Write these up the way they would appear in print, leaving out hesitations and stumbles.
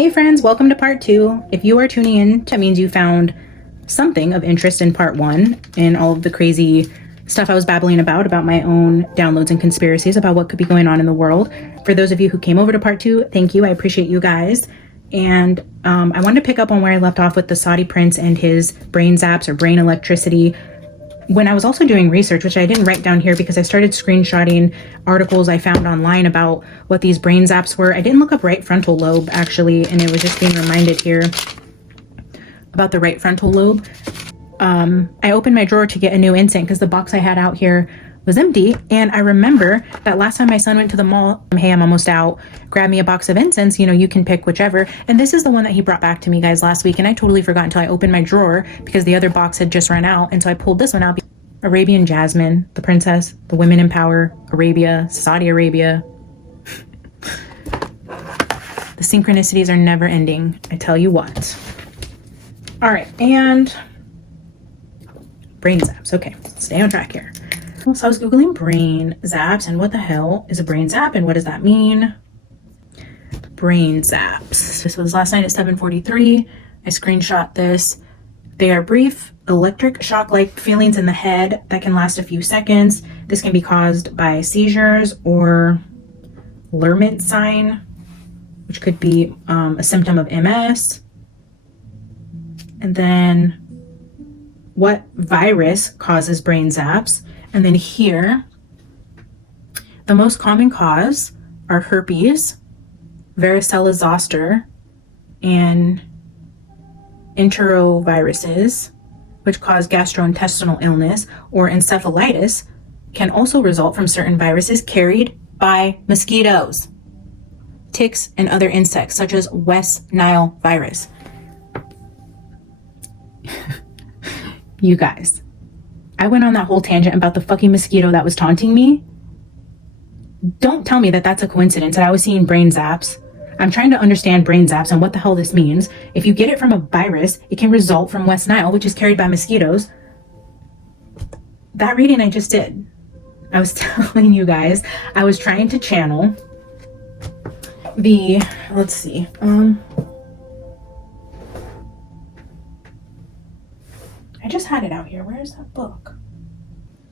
Hey friends, welcome to part 2. If you are tuning in, that means you found something of interest in part 1 and all of the crazy stuff I was babbling about my own downloads and conspiracies about what could be going on in the world. For those of you who came over to part 2, thank you. I appreciate you guys. And I wanted to pick up on where I left off with the Saudi prince and his brain zaps or brain electricity. When I was also doing research, which I didn't write down here because I started screenshotting articles I found online about what these brain zaps were. I didn't look up right frontal lobe, actually, and it was just being reminded here about the right frontal lobe. I opened my drawer to get a new incense because the box I had out here was empty. And I remember that last time my son went to the mall, hey, I'm almost out, grab me a box of incense, you can pick whichever. And this is the one that he brought back to me, guys, last week. And I totally forgot until I opened my drawer because the other box had just run out. And so I pulled this one out. Arabian jasmine, the princess, the women in power, Arabia, Saudi Arabia. The synchronicities are never ending, I tell you what. All right, and brain zaps. Okay, stay on track here. So I was Googling brain zaps and what the hell is a brain zap and what does that mean? Brain zaps. This was last night at 7:43. I screenshot this. They are brief, electric shock-like feelings in the head that can last a few seconds. This can be caused by seizures or Lermont sign, which could be a symptom of MS. And then what virus causes brain zaps? And then here, the most common cause are herpes, varicella zoster, and enteroviruses, which cause gastrointestinal illness, or encephalitis can also result from certain viruses carried by mosquitoes, ticks, and other insects, such as West Nile virus. You guys, I went on that whole tangent about the fucking mosquito that was taunting me. Don't tell me that that's a coincidence that I was seeing brain zaps. I'm trying to understand brain zaps and what the hell this means. If you get it from a virus, it can result from West Nile, which is carried by mosquitoes. That reading I just did, I was telling you guys, I was trying to channel the, let's see, I just had it out here. Where is that book?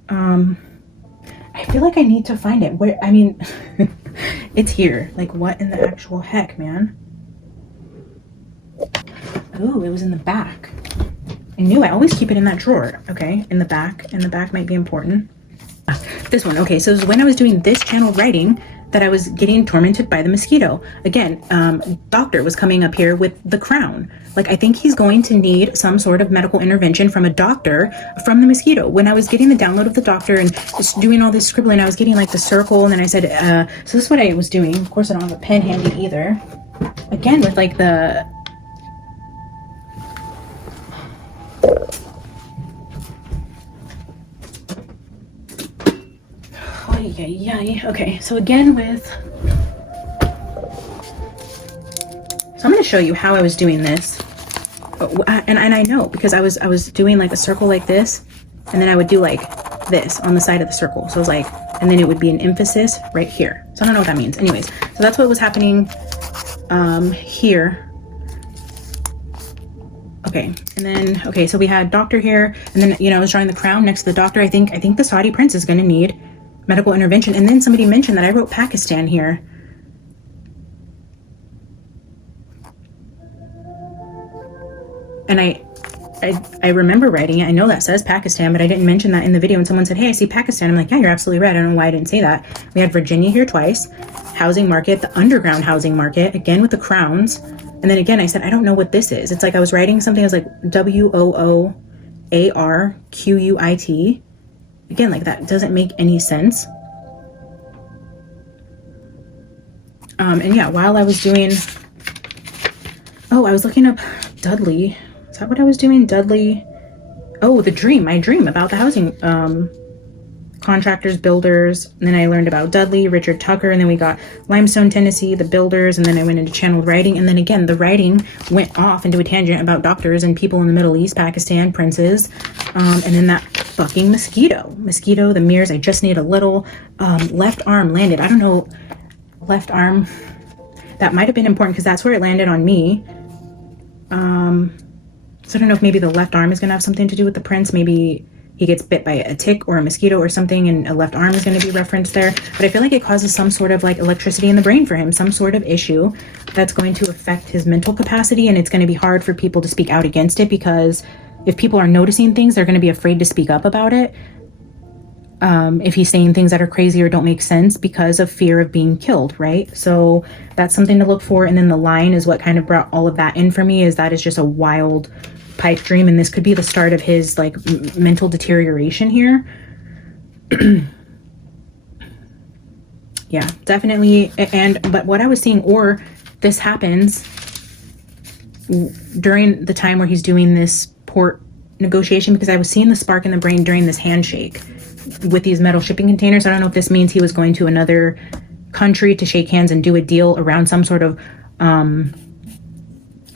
I feel like I need to find it. Where, I mean, it's here. Like, what in the actual heck, man? Oh, it was in the back. I knew I always keep it in that drawer. Okay, in the back. In the back might be important. This one. Okay, so it was when I was doing this channel writing that I was getting tormented by the mosquito. Again, doctor was coming up here with the crown. Like, I think he's going to need some sort of medical intervention from a doctor from the mosquito. When I was getting the download of the doctor and just doing all this scribbling, I was getting like the circle, and then I said, so this is what I was doing. Of course, I don't have a pen handy either. Again, with like the... Okay, so again with... So I'm going to show you how I was doing this. And I know because I was doing like a circle like this, and then I would do like this on the side of the circle. So it was like, and then it would be an emphasis right here. So I don't know what that means. Anyways, so that's what was happening here. Okay, and then, okay, so we had doctor here, and then, I was drawing the crown next to the doctor. I think the Saudi prince is going to need medical intervention. And then somebody mentioned that I wrote Pakistan here. And I remember writing it. I know that says Pakistan, but I didn't mention that in the video. And someone said, hey, I see Pakistan. I'm like, yeah, you're absolutely right. I don't know why I didn't say that. We had Virginia here twice. Housing market, the underground housing market, again with the crowns. And then again, I said, I don't know what this is. It's like I was writing something. I was like WOOARQUIT. Again, like that doesn't make any sense. And yeah, while I was doing, I was looking up Dudley. Is that what I was doing? Dudley. Oh, my dream about the housing contractors, builders. And then I learned about Dudley, Richard Tucker, and then we got Limestone, Tennessee, the builders, and then I went into channeled writing. And then again, the writing went off into a tangent about doctors and people in the Middle East, Pakistan, princes, and then that fucking mosquito, the mirrors. I just need a little left arm landed. I don't know, left arm. that might have been important because that's where it landed on me. So I don't know if maybe the left arm is going to have something to do with the prince. Maybe he gets bit by a tick or a mosquito or something, and a left arm is going to be referenced there. But I feel like it causes some sort of like electricity in the brain for him, some sort of issue that's going to affect his mental capacity. And it's going to be hard for people to speak out against it, because if people are noticing things, they're going to be afraid to speak up about it. If he's saying things that are crazy or don't make sense because of fear of being killed, right? So that's something to look for. And then the line is what kind of brought all of that in for me, is that is just a wild pipe dream, and this could be the start of his like mental deterioration here. Yeah, definitely. But what I was seeing, or this happens during the time where he's doing this port negotiation, because I was seeing the spark in the brain during this handshake with these metal shipping containers. I don't know if this means he was going to another country to shake hands and do a deal around some sort of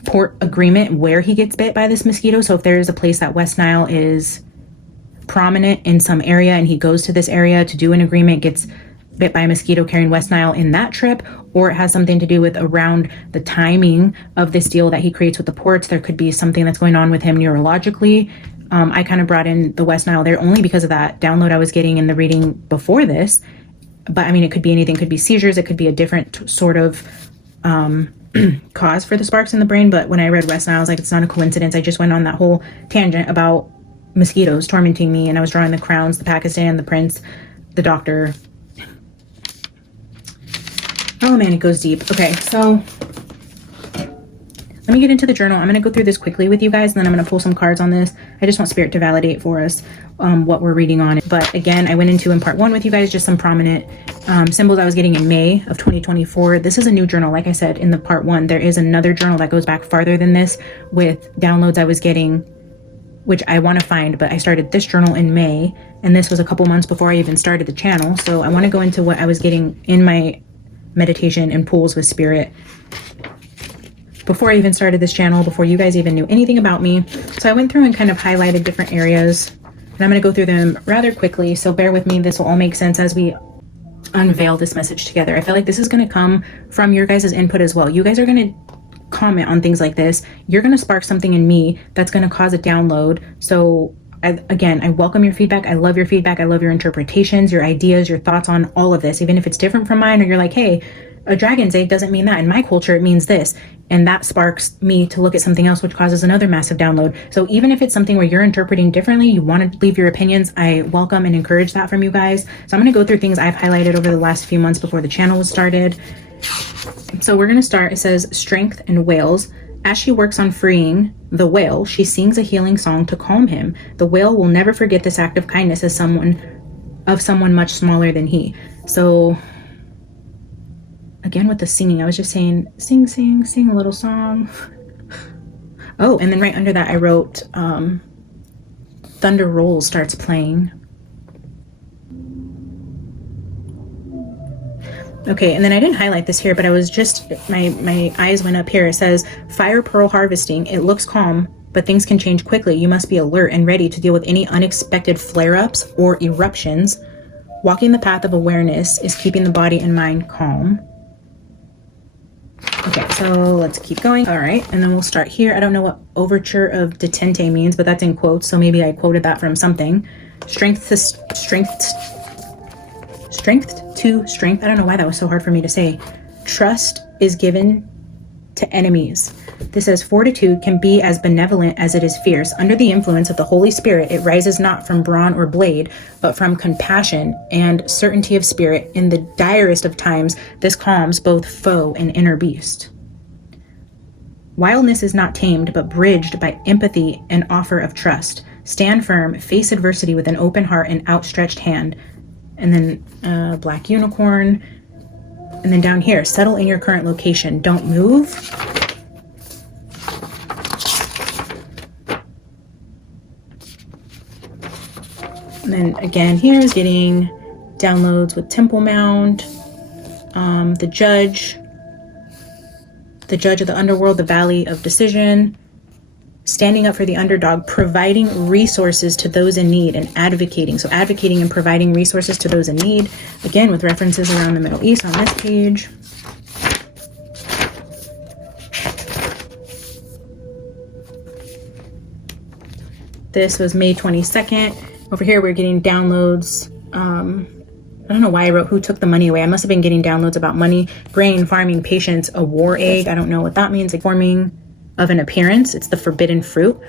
port agreement where he gets bit by this mosquito. So if there is a place that West Nile is prominent in some area and he goes to this area to do an agreement, gets bit by a mosquito carrying West Nile in that trip, or it has something to do with around the timing of this deal that he creates with the ports, there could be something that's going on with him neurologically. I kind of brought in the West Nile there only because of that download I was getting in the reading before this. But I mean, it could be anything. It could be seizures. It could be a different sort of cause for the sparks in the brain. But when I read West Nile, I was like, it's not a coincidence. I just went on that whole tangent about mosquitoes tormenting me, and I was drawing the crowns, the Pakistan, the prince, the doctor. Oh man, it goes deep. Okay, so let me get into the journal. I'm going to go through this quickly with you guys, and then I'm going to pull some cards on this. I just want Spirit to validate for us what we're reading on. But again, I went into in part 1 with you guys just some prominent symbols I was getting in May of 2024. This is a new journal. Like I said in the part 1, there is another journal that goes back farther than this with downloads I was getting, which I want to find. But I started this journal in May, and this was a couple months before I even started the channel. So I want to go into what I was getting in my meditation and pools with Spirit before I even started this channel, before you guys even knew anything about me. So I went through and kind of highlighted different areas, and I'm going to go through them rather quickly. So bear with me. This will all make sense as we unveil this message together. I feel like this is going to come from your guys' input as well. You guys are going to comment on things like this. You're going to spark something in me that's going to cause a download. So I welcome your feedback. I love your feedback. I love your interpretations, your ideas, your thoughts on all of this, even if it's different from mine, or you're like, hey, a dragon's egg doesn't mean that. In my culture, it means this. And that sparks me to look at something else, which causes another massive download. So even if it's something where you're interpreting differently, you want to leave your opinions, I welcome and encourage that from you guys. So I'm going to go through things I've highlighted over the last few months before the channel was started. So we're going to start. It says strength and whales. As she works on freeing the whale, she sings a healing song to calm him. The whale will never forget this act of kindness as someone much smaller than he. So again, with the singing, I was just saying, sing, sing, sing a little song. Oh, and then right under that, I wrote, Thunder Rolls starts playing. Okay, and then I didn't highlight this here, but I was just, my eyes went up here. It says, fire pearl harvesting. It looks calm, but things can change quickly. You must be alert and ready to deal with any unexpected flare-ups or eruptions. Walking the path of awareness is keeping the body and mind calm. Okay, so let's keep going. All right, and then we'll start here. I don't know what overture of detente means, but that's in quotes, so maybe I quoted that from something. Strength to strength. I don't know why that was so hard for me to say. Trust is given to enemies. This says fortitude can be as benevolent as it is fierce. Under the influence of the Holy Spirit, it rises not from brawn or blade, but from compassion and certainty of spirit. In the direst of times, this calms both foe and inner beast. Wildness is not tamed, but bridged by empathy and offer of trust. Stand firm, face adversity with an open heart and outstretched hand. And then black unicorn. And then down here, settle in your current location. Don't move. And then again, here is getting downloads with Temple Mound, the Judge of the Underworld, the Valley of Decision, standing up for the underdog, providing resources to those in need, and advocating. So advocating and providing resources to those in need. Again, with references around the Middle East on this page. This was May 22nd. Over here, we're getting downloads. I don't know why I wrote who took the money away. I must have been getting downloads about money, brain, farming, patience, a war egg. I don't know what that means. Like forming of an appearance. It's the forbidden fruit.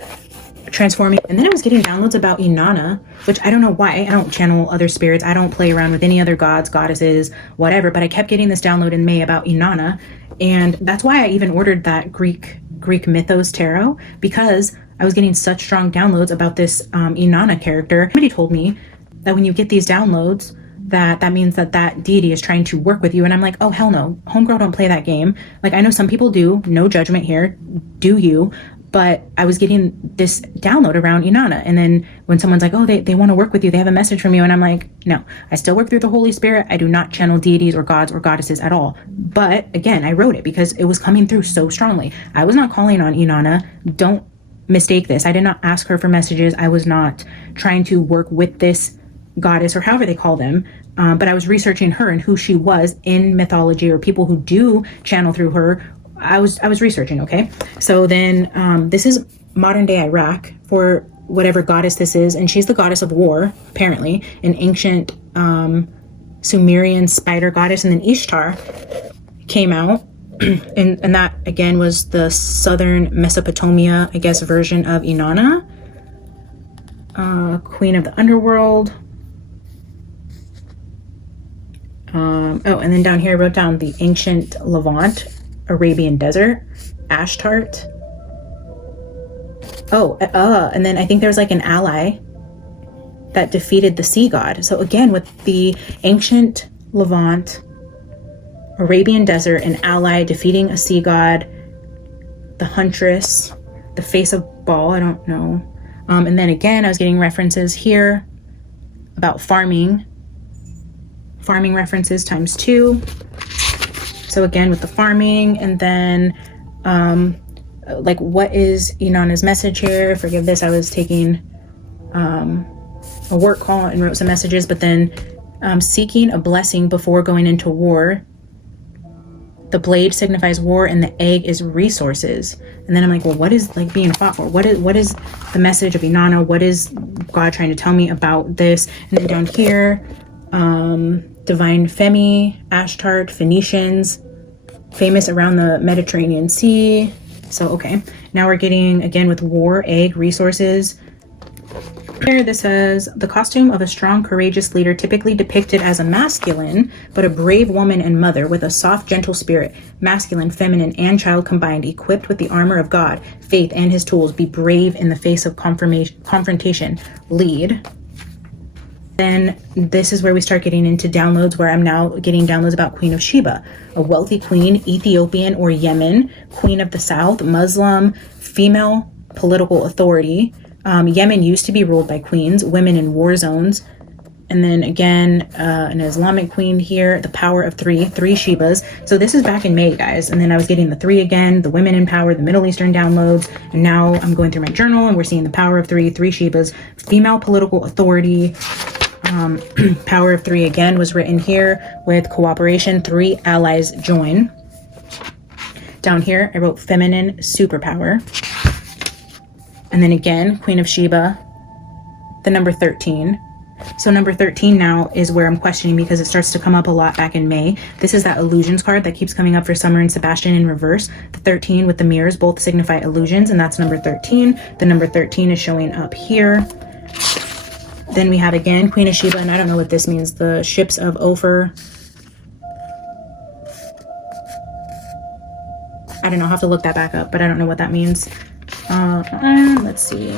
Transforming. And then I was getting downloads about Inanna, which I don't know why. I don't channel other spirits. I don't play around with any other gods, goddesses, whatever. But I kept getting this download in May about Inanna. And that's why I even ordered that Greek Mythos tarot, because I was getting such strong downloads about this Inanna character. Somebody told me that when you get these downloads, that means that deity is trying to work with you. And I'm like, oh, hell no. Homegirl, don't play that game. Like, I know some people do. No judgment here. Do you? But I was getting this download around Inanna. And then when someone's like, oh, they want to work with you, they have a message from you. And I'm like, no, I still work through the Holy Spirit. I do not channel deities or gods or goddesses at all. But again, I wrote it because it was coming through so strongly. I was not calling on Inanna. Don't mistake this. I did not ask her for messages. I was not trying to work with this goddess or however they call them. But I was researching her and who she was in mythology, or people who do channel through her. I was researching, okay? So then this is modern day Iraq for whatever goddess this is. And she's the goddess of war, apparently, an ancient Sumerian spider goddess. And then Ishtar came out. And that, again, was the southern Mesopotamia, I guess, version of Inanna. Queen of the underworld. Oh, and then down here I wrote down the ancient Levant, Arabian desert, Ashtart. Oh, and then I think there's like an ally that defeated the sea god. So again, with the ancient Levant, Arabian desert, an ally defeating a sea god, the huntress, the face of Baal, I don't know. And then again, I was getting references here about farming references times 2. So again, with the farming, and then like, what is Inanna's message here? Forgive this, I was taking a work call and wrote some messages, but then seeking a blessing before going into war. The blade signifies war and the egg is resources. And then I'm like, well, what is like being fought for? What is the message of Inanna? What is God trying to tell me about this? And then down here, divine Femi, Ashtart, Phoenicians, famous around the Mediterranean Sea. So, okay, now we're getting, again, with war, egg, resources. Here this says, the costume of a strong, courageous leader, typically depicted as a masculine, but a brave woman and mother with a soft, gentle spirit, masculine, feminine, and child combined, equipped with the armor of God, faith, and his tools, be brave in the face of confrontation, lead. Then this is where we start getting into downloads, where I'm now getting downloads about Queen of Sheba, a wealthy queen, Ethiopian or Yemen, queen of the South, Muslim, female political authority. Yemen used to be ruled by queens, women in war zones. And then again, an Islamic queen here, the power of three Shebas. So this is back in May, guys. And then I was getting the 3 again, the women in power, the Middle Eastern downloads. And now I'm going through my journal and we're seeing the power of three Shebas, female political authority. Power of 3 again was written here with cooperation, 3 allies join. Down here, I wrote feminine superpower. And then again, Queen of Sheba, the number 13. So number 13 now is where I'm questioning, because it starts to come up a lot back in May. This is that illusions card that keeps coming up for Summer and Sebastian in reverse. The 13 with the mirrors both signify illusions, and that's number 13. The number 13 is showing up here. Then we have again Queen of Sheba, and I don't know what this means. The ships of Ophir. I don't know, I'll have to look that back up, but I don't know what that means. Let's see.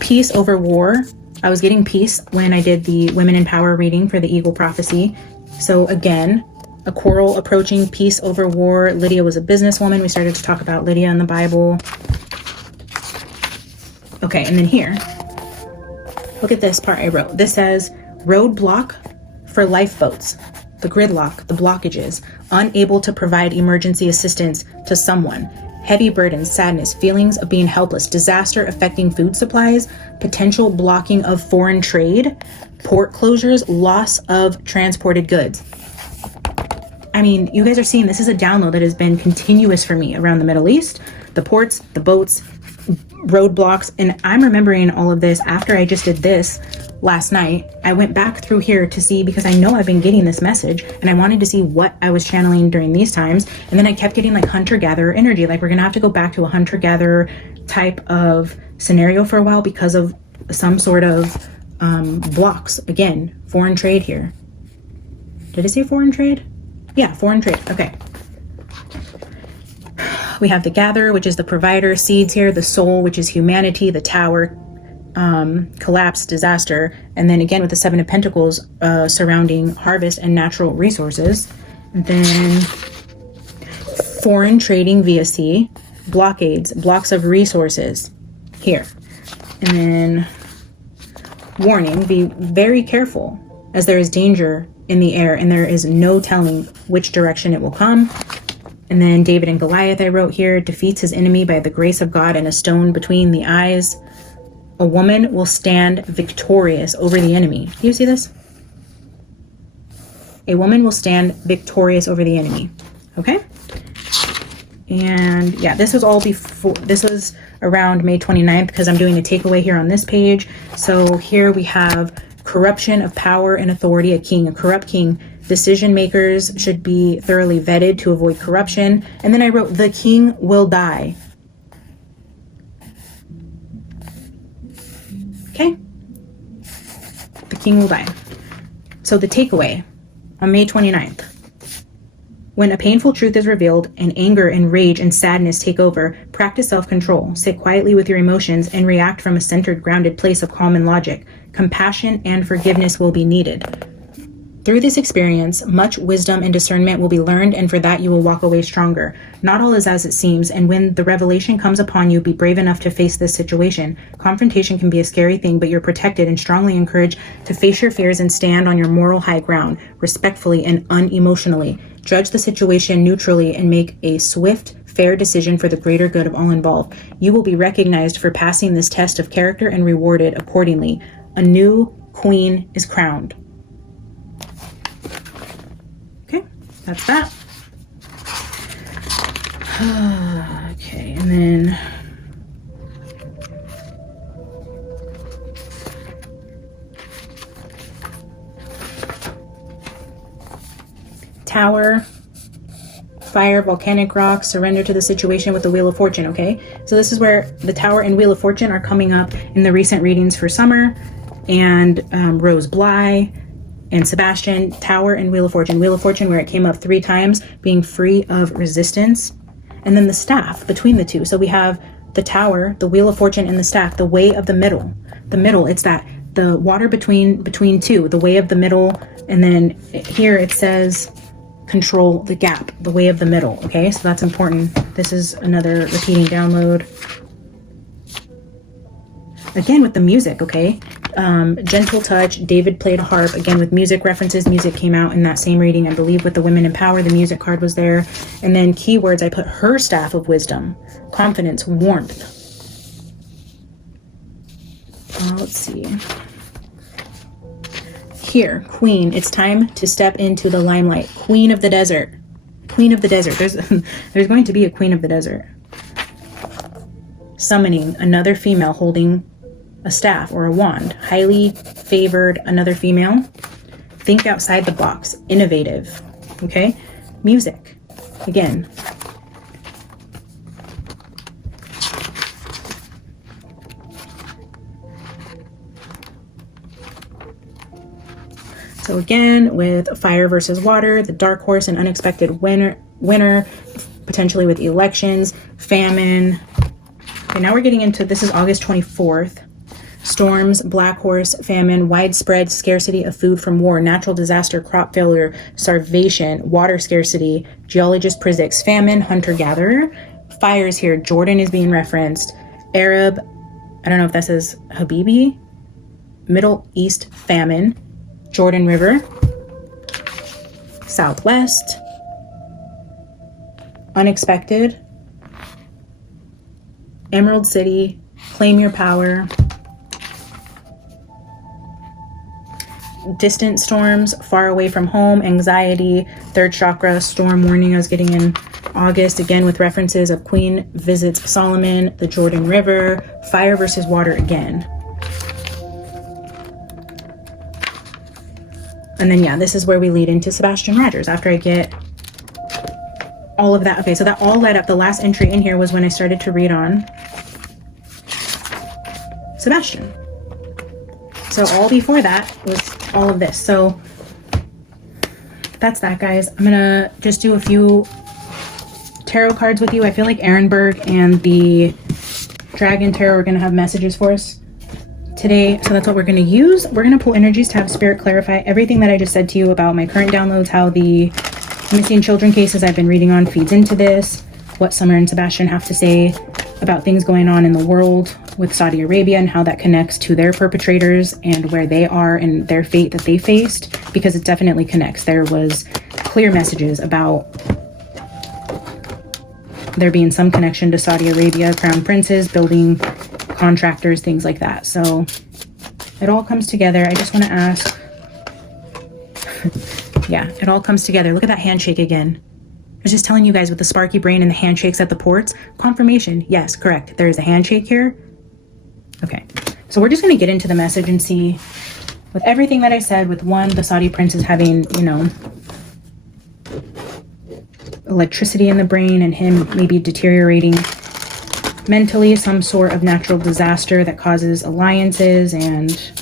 Peace over war. I was getting peace when I did the Women in Power reading for the Eagle Prophecy. So again, a quarrel approaching, peace over war. Lydia was a businesswoman. We started to talk about Lydia in the Bible. Okay, and then here, look at this part I wrote. This says, roadblock for lifeboats. The gridlock, the blockages, unable to provide emergency assistance to someone. Heavy burdens, sadness, feelings of being helpless, disaster affecting food supplies, potential blocking of foreign trade, port closures, loss of transported goods. I mean, you guys are seeing this is a download that has been continuous for me around the Middle East, the ports, the boats, roadblocks. And I'm remembering all of this after I just did this last night. I went back through here to see, because I know I've been getting this message and I wanted to see what I was channeling during these times. And then I kept getting like hunter-gatherer energy. Like we're gonna have to go back to a hunter-gatherer type of scenario for a while because of some sort of blocks. Again, foreign trade here. Did I say foreign trade? Yeah, foreign trade. Okay. We have the gatherer, which is the provider, seeds here, the soul, which is humanity, the tower, collapse, disaster, and then again with the Seven of Pentacles surrounding harvest and natural resources. And then foreign trading via sea, blockades, blocks of resources here. And then warning, be very careful as there is danger in the air and there is no telling which direction it will come. And then David and Goliath, I wrote here, defeats his enemy by the grace of God and a stone between the eyes. A woman will stand victorious over the enemy. Do you see this? A woman will stand victorious over the enemy. Okay? And yeah, this was all before, this was around May 29th because I'm doing a takeaway here on this page. So here we have corruption of power and authority, a king, a corrupt king. Decision makers should be thoroughly vetted to avoid corruption. And then I wrote, the king will die. Okay? The king will die. So the takeaway on May 29th. When a painful truth is revealed and anger and rage and sadness take over, practice self-control. Sit quietly with your emotions and react from a centered, grounded place of calm and logic. Compassion and forgiveness will be needed. Through this experience, much wisdom and discernment will be learned, and for that you will walk away stronger. Not all is as it seems, and when the revelation comes upon you, be brave enough to face this situation. Confrontation can be a scary thing, but you're protected and strongly encouraged to face your fears and stand on your moral high ground, respectfully and unemotionally. Judge the situation neutrally and make a swift, fair decision for the greater good of all involved. You will be recognized for passing this test of character and rewarded accordingly. A new queen is crowned. Okay, that's that. Okay, and then Tower, fire, volcanic rock, surrender to the situation with the Wheel of Fortune, okay? So this is where the Tower and Wheel of Fortune are coming up in the recent readings for summer, and Rose Bly and Sebastian. Tower and Wheel of Fortune. Wheel of Fortune, where it came up 3 times, being free of resistance. And then the staff between the two. So we have the Tower, the Wheel of Fortune, and the staff, the way of the middle. The middle, it's that, the water between two, the way of the middle. And then here it says control the gap, the way of the middle. Okay, so that's important. This is another repeating download. Again with the music, okay? Gentle touch, David played a harp. Again with music references, music came out in that same reading, I believe, with the women in power. The music card was there. And then keywords, I put her staff of wisdom, confidence, warmth. Let's see. Here, queen, it's time to step into the limelight. Queen of the desert. Queen of the desert. There's going to be a queen of the desert. Summoning another female holding a staff or a wand. Highly favored, another female. Think outside the box. Innovative. Okay? Music. Again. So again, with fire versus water, the dark horse, an unexpected winner, potentially with elections, famine. Okay, now we're getting into, this is August 24th. Storms, black horse, famine, widespread scarcity of food from war, natural disaster, crop failure, starvation, water scarcity, geologist predicts famine, hunter-gatherer. Fires here, Jordan is being referenced. Arab, I don't know if that says Habibi. Middle East famine. Jordan River, Southwest, unexpected, Emerald City, claim your power, distant storms, far away from home, anxiety, third chakra, storm warning. I was getting in August, again with references of Queen visits Solomon, the Jordan River, fire versus water again. And then, yeah, this is where we lead into Sebastian Rogers after I get all of that. Okay, so that all led up. The last entry in here was when I started to read on Sebastian. So all before that was all of this. So that's that, guys. I'm gonna just do a few tarot cards with you. I feel like Ehrenberg and the Dragon Tarot are gonna have messages for us today, so that's what we're going to use. We're going to pull energies to have spirit clarify everything that I just said to you about my current downloads, how the missing children cases I've been reading on feeds into this, what Summer and Sebastian have to say about things going on in the world with Saudi Arabia and how that connects to their perpetrators and where they are and their fate that they faced, because it definitely connects. There was clear messages about there being some connection to Saudi Arabia, crown princes, building contractors, things like that. So it all comes together. I just want to ask, yeah, it all comes together. Look at that handshake again. I was just telling you guys with the Sparky brain and the handshakes at the ports. Confirmation. Yes, correct. There is a handshake here. Okay. So we're just going to get into the message and see with everything that I said, with one, the Saudi princes having, you know, electricity in the brain and him maybe deteriorating mentally, some sort of natural disaster that causes alliances and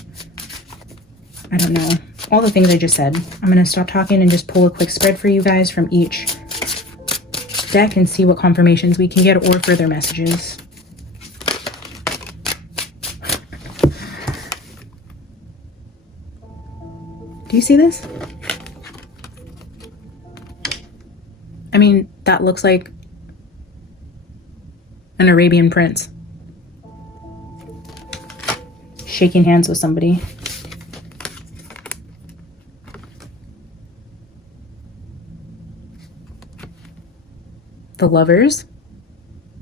I don't know, all the things I just said. I'm going to stop talking and just pull a quick spread for you guys from each deck and see what confirmations we can get or further messages. Do you see this? I mean, that looks like an Arabian prince shaking hands with somebody. The Lovers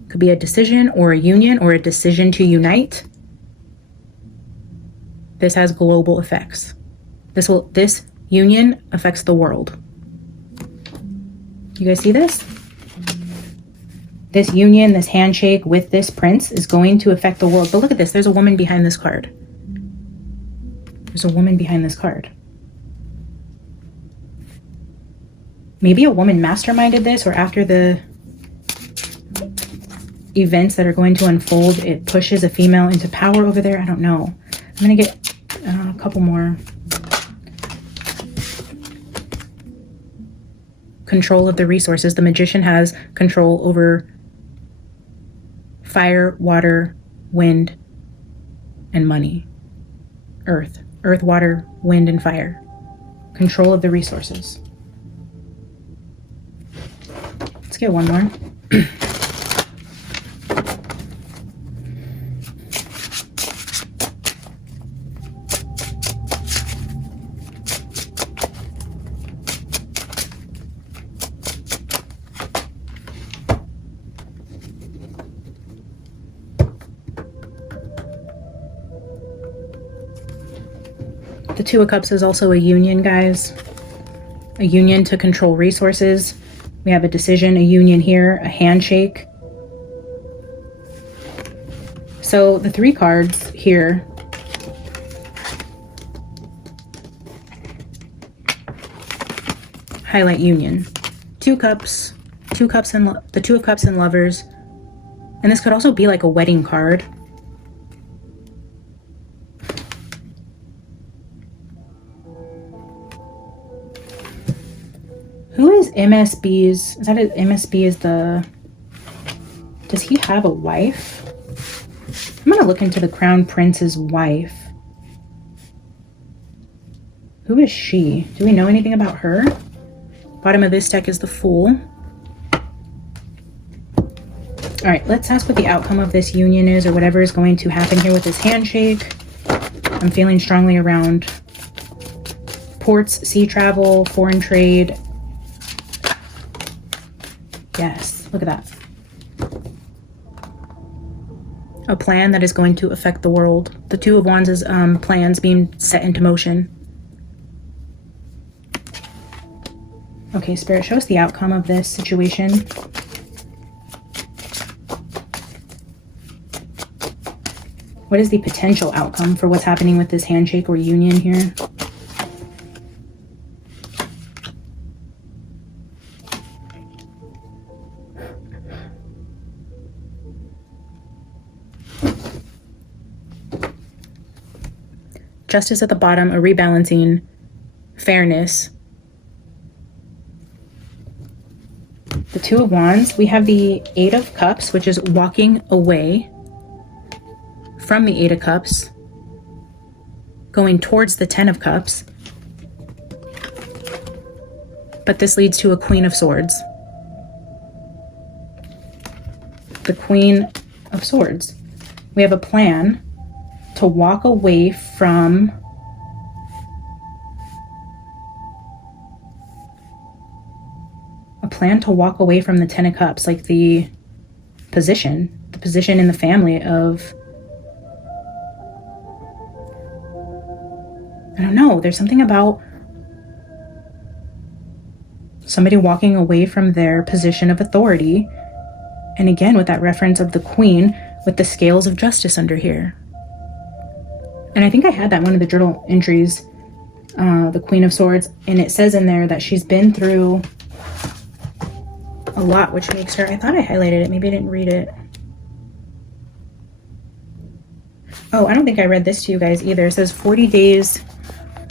could be a decision or a union or a decision to unite. This has global effects. This union affects the world. You guys see this? This union, this handshake with this prince is going to affect the world. But look at this. There's a woman behind this card. There's a woman behind this card. Maybe a woman masterminded this, or after the events that are going to unfold, it pushes a female into power over there. I don't know. I'm going to get a couple more. Control of the resources. The magician has control over fire, water, wind, and money. Earth. Earth, water, wind, and fire. Control of the resources. Let's get one more. The Two of Cups is also a union, guys. A union to control resources. We have a decision, a union here, a handshake. So the three cards here highlight union. Two cups and the Two of Cups and Lovers. And this could also be like a wedding card. Who is MSB's? Is that MSB is the... Does he have a wife? I'm going to look into the Crown Prince's wife. Who is she? Do we know anything about her? Bottom of this deck is the Fool. All right, let's ask what the outcome of this union is, or whatever is going to happen here with this handshake. I'm feeling strongly around ports, sea travel, foreign trade. Yes, look at that. A plan that is going to affect the world. The Two of Wands is plans being set into motion. Okay, Spirit, show us the outcome of this situation. What is the potential outcome for what's happening with this handshake or union here? Justice at the bottom, a rebalancing, fairness. The Two of Wands. We have the Eight of Cups, which is walking away from the Eight of Cups, going towards the Ten of Cups. But this leads to a Queen of Swords. The Queen of Swords. We have a plan to walk away from the Ten of Cups, like the position in the family of, I don't know, there's something about somebody walking away from their position of authority. And again, with that reference of the Queen with the scales of justice under here. And I think I had that one of the journal entries, the Queen of Swords, and it says in there that she's been through a lot, which makes her, I thought I highlighted it, maybe I didn't read it. Oh, I don't think I read this to you guys either. It says 40 days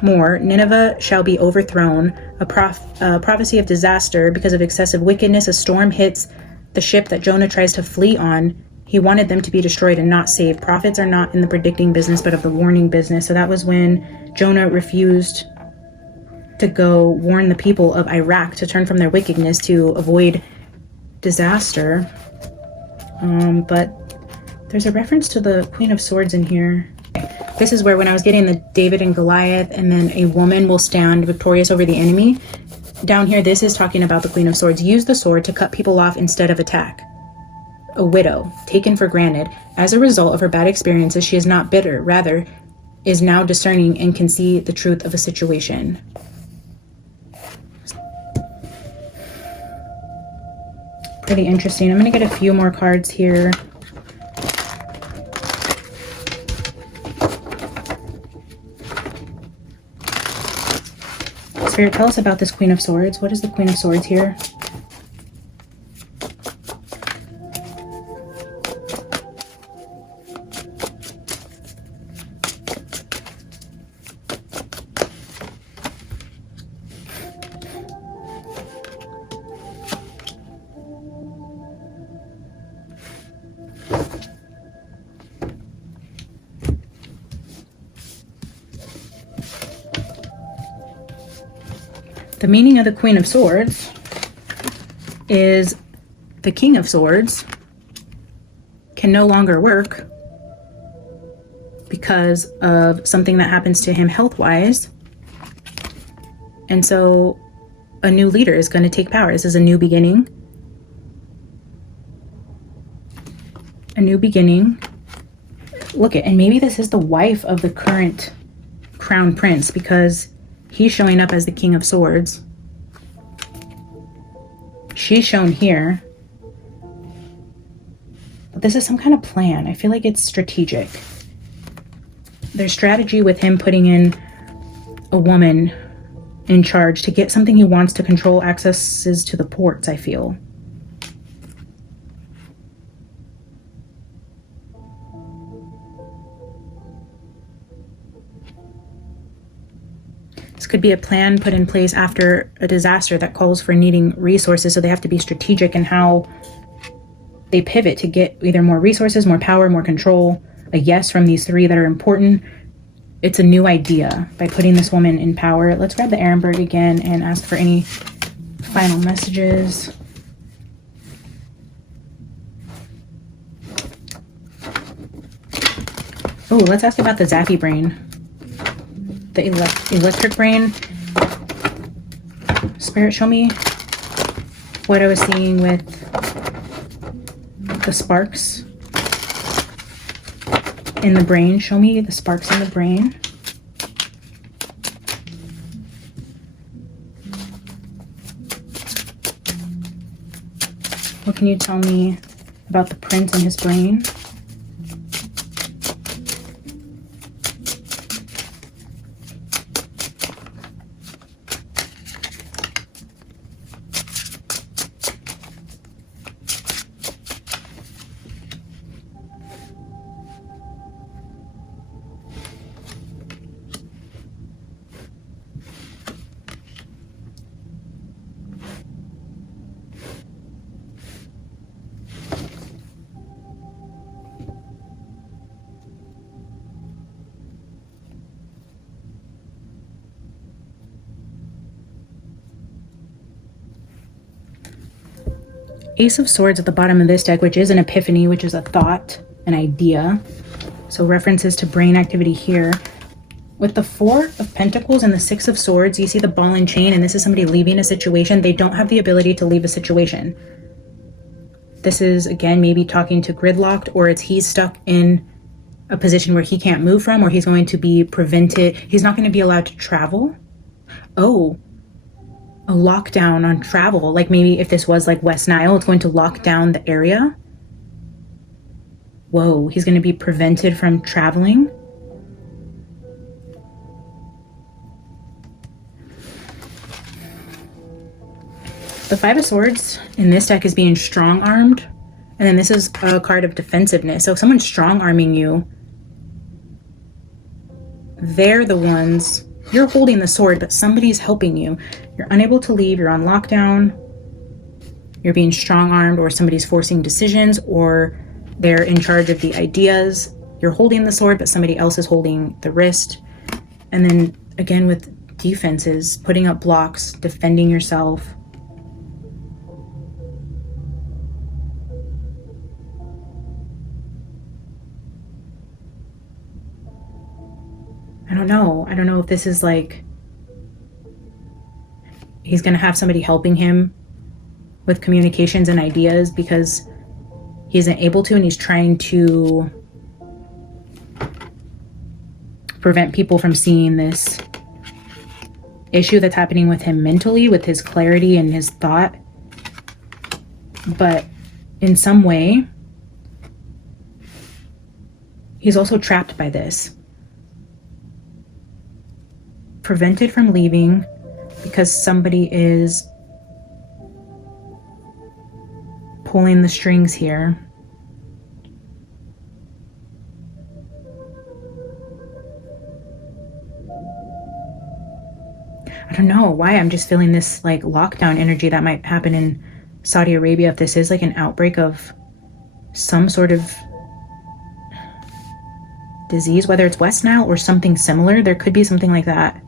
more, Nineveh shall be overthrown, a prophecy of disaster because of excessive wickedness. A storm hits the ship that Jonah tries to flee on. He wanted them to be destroyed and not saved. Prophets are not in the predicting business, but of the warning business. So that was when Jonah refused to go warn the people of Iraq to turn from their wickedness to avoid disaster. But there's a reference to the Queen of Swords in here. This is where when I was getting the David and Goliath, and then a woman will stand victorious over the enemy. Down here, this is talking about the Queen of Swords. Use the sword to cut people off instead of attack. A widow, taken for granted. As a result of her bad experiences, she is not bitter, rather is now discerning and can see the truth of a situation. Pretty interesting. I'm going to get a few more cards here. Spirit, tell us about this Queen of Swords. What is the Queen of Swords here? The meaning of the Queen of Swords is the King of Swords can no longer work because of something that happens to him health-wise. And so a new leader is going to take power. This is a new beginning. A new beginning. Look at, and maybe this is the wife of the current crown prince, because he's showing up as the King of Swords. She's shown here. But this is some kind of plan. I feel like it's strategic. There's strategy with him putting in a woman in charge to get something he wants, to control accesses to the ports, I feel. This could be a plan put in place after a disaster that calls for needing resources, so they have to be strategic in how they pivot to get either more resources, more power, more control. A yes from these three that are important. It's a new idea by putting this woman in power. Let's grab the Ehrenberg again and ask for any final messages. Oh, let's ask about the zappy brain. The electric brain. Spirit, show me what I was seeing with the sparks in the brain. Show me the sparks in the brain. What can you tell me about the prince in his brain? Ace of Swords at the bottom of this deck, which is an epiphany, which is a thought, an idea. So references to brain activity here. With the Four of Pentacles and the Six of Swords, you see the ball and chain, and this is somebody leaving a situation. They don't have the ability to leave a situation. This is, again, maybe talking to gridlocked, or it's he's stuck in a position where he can't move from, or he's going to be prevented. He's not going to be allowed to travel. Oh, a lockdown on travel. Like maybe if this was like West Nile, it's going to lock down the area. Whoa, he's going to be prevented from traveling. The Five of Swords in this deck is being strong-armed. And then this is a card of defensiveness. So if someone's strong-arming you, they're the ones, you're holding the sword, but somebody's helping you. You're unable to leave, you're on lockdown, you're being strong-armed, or somebody's forcing decisions, or they're in charge of the ideas. You're holding the sword, but somebody else is holding the wrist. And then again with defenses, putting up blocks, defending yourself. I don't know. I don't know if this is like he's going to have somebody helping him with communications and ideas because he isn't able to, and he's trying to prevent people from seeing this issue that's happening with him mentally, with his clarity and his thought. But in some way, he's also trapped by this. Prevented from leaving because somebody is pulling the strings here. I don't know why I'm just feeling this like lockdown energy that might happen in Saudi Arabia if this is like an outbreak of some sort of disease, whether it's West Nile or something similar. There could be something like that.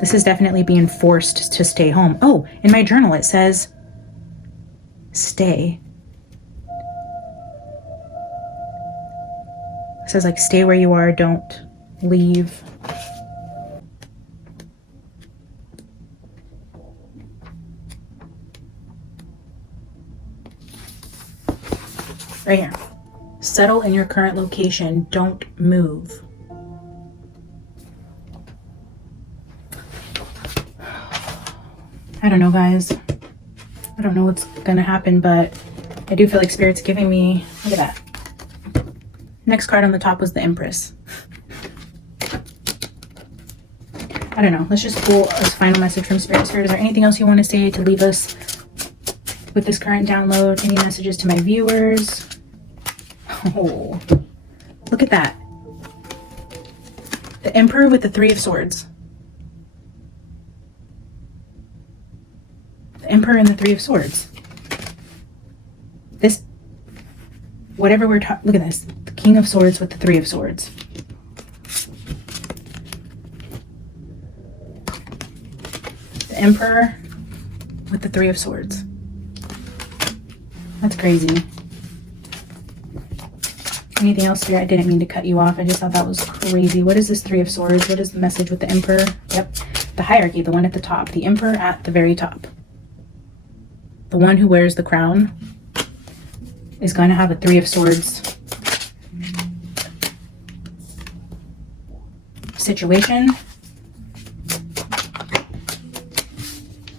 This is definitely being forced to stay home. Oh, in my journal it says, stay. It says like, stay where you are, don't leave. Right here. Settle in your current location, don't move. I don't know, guys. I don't know what's gonna happen, but I do feel like Spirit's giving me, look at that. Next card on the top was the Empress. I don't know. Let's just pull a final message from Spirit. Spirit, is there anything else you want to say to leave us with this current download? Any messages to my viewers? Oh, look at that. The Emperor with the Three of Swords. Emperor and the Three of Swords. This, whatever we're talking, look at this. The King of Swords with the Three of Swords. The Emperor with the Three of Swords. That's crazy. Anything else here? I didn't mean to cut you off. I just thought that was crazy. What is this Three of Swords? What is the message with the Emperor? Yep. The hierarchy, the one at the top. The Emperor at the very top. The one who wears the crown is going to have a Three of Swords situation.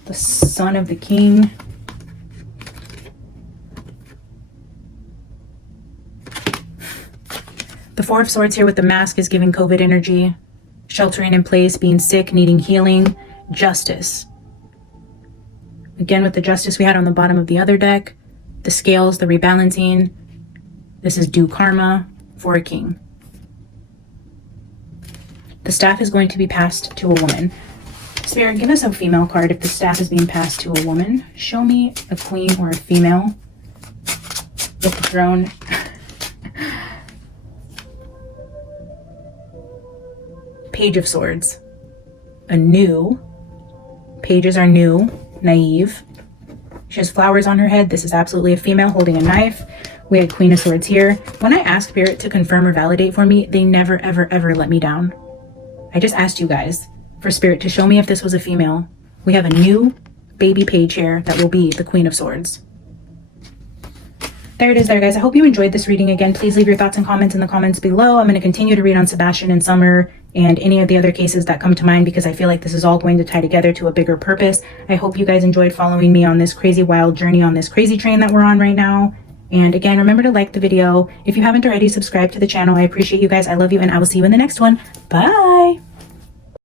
The Son of the King. The Four of Swords here with the mask is giving COVID energy. Sheltering in place, being sick, needing healing. Justice. Again, with the Justice we had on the bottom of the other deck, the Scales, the rebalancing. This is due karma for a king. The staff is going to be passed to a woman. Spirit, give us a female card if the staff is being passed to a woman. Show me a queen or a female with the throne. Page of Swords. A new. Pages are new, naive. She has flowers on her head. This is absolutely a female holding a knife. We had Queen of Swords here. When I ask Spirit to confirm or validate for me, they never, ever, ever let me down. I just asked you guys for Spirit to show me if this was a female. We have a new baby page here that will be the Queen of Swords. There it is there, guys. I hope you enjoyed this reading. Again, please leave your thoughts and comments in the comments below. I'm going to continue to read on Sebastian and Summer and any of the other cases that come to mind because I feel like this is all going to tie together to a bigger purpose. I hope you guys enjoyed following me on this crazy wild journey on this crazy train that we're on right now. And again, remember to like the video. If you haven't already, subscribe to the channel. I appreciate you guys. I love you, and I will see you in the next one. Bye!